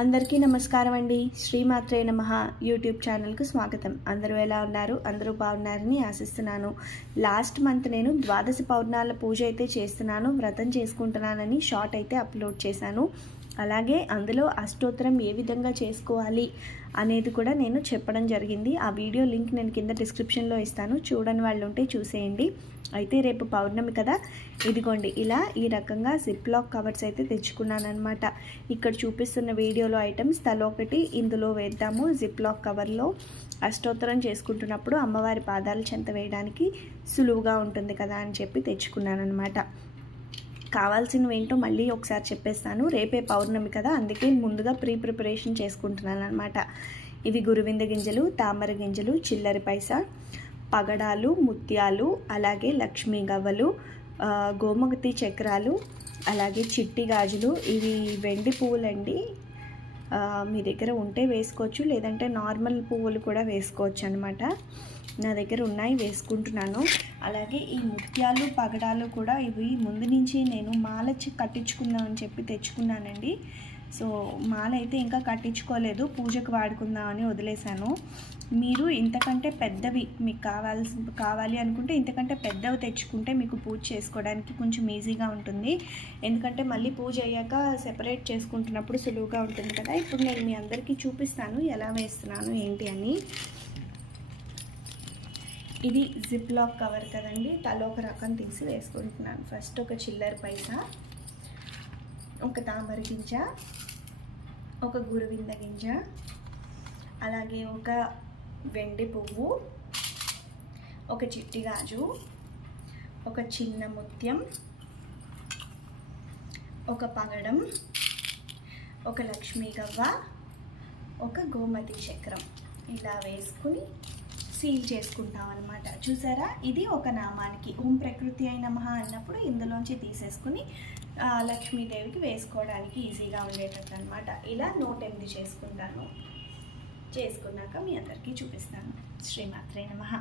అందరికీ నమస్కారం అండి. శ్రీమాత్రే నమ యూట్యూబ్ ఛానల్కు స్వాగతం. అందరూ ఎలా ఉన్నారు? అందరూ బాగున్నారని ఆశిస్తున్నాను. లాస్ట్ మంత్ నేను ద్వాదశ పౌర్ణాల పూజ అయితే చేస్తున్నాను. వ్రతం చేసుకుంటున్నానని షార్ట్ అయితే అప్లోడ్ చేశాను. అలాగే అందులో అష్టోత్తరం ఏ విధంగా చేసుకోవాలి అనేది కూడా నేను చెప్పడం జరిగింది. ఆ వీడియో లింక్ నేను కింద డిస్క్రిప్షన్లో ఇస్తాను. చూడని వాళ్ళు ఉంటే చూసేయండి. అయితే రేపు పౌర్ణమి కదా? ఇదిగోండి ఇలా ఈ రకంగా జిప్లాక్ కవర్స్ అయితే తెచ్చుకున్నాను అనమాట ఇక్కడ చూపిస్తున్న వీడియోలో ఐటమ్స్ తల ఒకటి ఇందులో వేద్దాము. జిప్ లాక్ కవర్లో అష్టోత్తరం చేసుకుంటున్నప్పుడు అమ్మవారి పాదాలు చెంత వేయడానికి సులువుగా ఉంటుంది కదా అని చెప్పి తెచ్చుకున్నాను అనమాట కావాల్సినవి ఏంటో మళ్ళీ ఒకసారి చెప్పేస్తాను. రేపే పౌర్ణమి కదా అందుకే ముందుగా ప్రీ ప్రిపరేషన్ చేసుకుంటున్నాను అనమాట ఇవి గురువింద గింజలు తామర గింజలు చిల్లరి పైస పగడాలు ముత్యాలు అలాగే లక్ష్మీ గవ్వలు గోమగతి చక్రాలు అలాగే చిట్టి గాజులు. ఇవి వెండి పువ్వులండి. మీ దగ్గర ఉంటే వేసుకోవచ్చు లేదంటే నార్మల్ పువ్వులు కూడా వేసుకోవచ్చు అనమాట నా దగ్గర ఉన్నాయి వేసుకుంటున్నాను. అలాగే ఈ ముత్యాలు పగడాలు కూడా ఇవి ముందు నుంచి నేను మాల కట్టించుకుందామని చెప్పి తెచ్చుకున్నానండి. సో మాల అయితే ఇంకా కట్టించుకోలేదు. పూజకు వాడుకుందామని వదిలేశాను. మీరు ఇంతకంటే పెద్దవి మీకు కావాల్సి కావాలి అనుకుంటే ఇంతకంటే పెద్దవి తెచ్చుకుంటే మీకు పూజ చేసుకోవడానికి కొంచెం ఈజీగా ఉంటుంది. ఎందుకంటే మళ్ళీ పూజ అయ్యాక సెపరేట్ చేసుకుంటున్నప్పుడు సులువుగా ఉంటుంది కదా. ఇప్పుడు నేను మీ అందరికీ చూపిస్తాను ఎలా వేస్తున్నాను ఏంటి అని. ఇది జిప్ లాక్ కవర్ కదండి. తలో ఒక రకం తీసి వేసుకుంటున్నాను. ఫస్ట్ ఒక చిల్లర పైసా. ఒక తామర గింజ ఒక గురువింద గింజ అలాగే ఒక వెండి పువ్వు ఒక చిట్టి గాజు ఒక చిన్న ముత్యం ఒక పగడం ఒక లక్ష్మీ గవ్వ ఒక గోమతి చక్రం. ఇలా వేసుకుని సీల్ చేసుకుంటాం అనమాట చూసారా? ఇది ఒక నామానికి ఓం ప్రకృతి అయిన మహా అన్నప్పుడు ఇందులోంచి తీసేసుకుని లక్ష్మీదేవికి వేసుకోవడానికి ఈజీగా ఉండేటట్టు అనమాట ఇలా నూట ఎనిమిది చేసుకుంటాను. చేసుకున్నాక మీ అందరికీ చూపిస్తాను. శ్రీమాత్రే నమః.